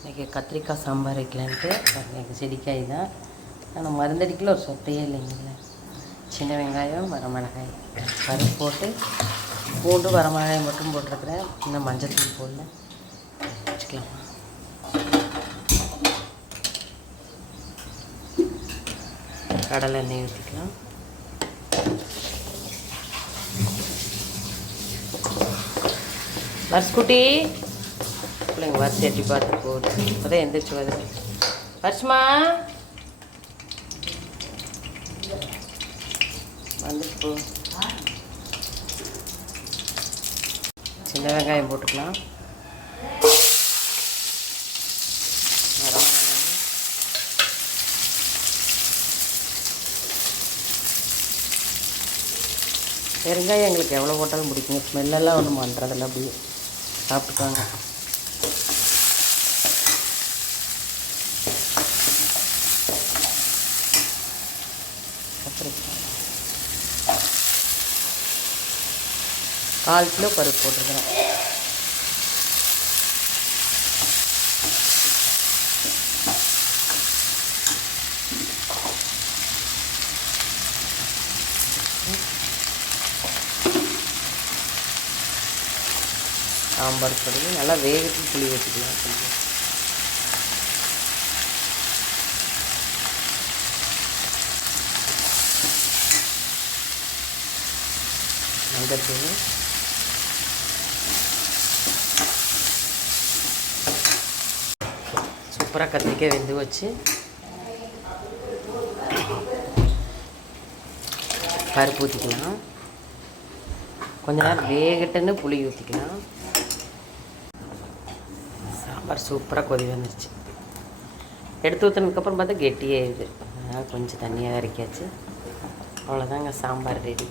இன்றைக்கி கத்திரிக்காய் சாம்பார் வைக்கலான்ட்டு எங்கள் செடிக்காய் தான். ஆனால் மருந்தடிக்கல ஒரு சொத்தையே இல்லைங்கள சின்ன வெங்காயம் வரமிளகாய். பருப்பு போட்டு பூண்டு வரமிளகாய் மட்டும் போட்டிருக்கிறேன். இன்னும் மஞ்சத்தூள் போடல. வச்சுக்கலாமா. கடலை எண்ணெய் ஊற்றிக்கலாம் வர்ஸ்குட்டி பிள்ளைங்க வரிசை எட்டி பார்த்து போகுது. இப்போதான் எந்திரிச்சு வருது வருஷமா? வந்துட்டு போ. சின்ன வெங்காயம் போட்டுக்கலாம். பெருங்காயம் எங்களுக்கு எவ்வளோ போட்டாலும் பிடிக்குங்க. ஸ்மெல்லெல்லாம் ஒன்றும் பண்ணுறதில்ல அப்படியே. சாப்பிட்டுக்காங்க. கத்திரிக்காய். கால் கிலோ பருப்பு போட்டிருக்கிறேன் சாம்பார் பொடி நல்லா வேகத்துக்கு புளி வச்சுக்கலாம். கொஞ்சம் மஞ்சத்தூள் சூப்பராக கத்திரிக்காய் வெந்து வச்சு பருப்பு ஊற்றிக்கலாம் கொஞ்ச நேரம் வேகட்டுன்னு புளி ஊற்றிக்கலாம் சாம்பார் சூப்பராக கொதி வந்துருச்சு. எடுத்து ஊற்றினதுக்கப்புறம் பார்த்தா கெட்டியாகிடுது அதனால் கொஞ்சம் தண்ணியாக இறக்கியாச்சு. அவ்வளோதாங்க சாம்பார் ரெடி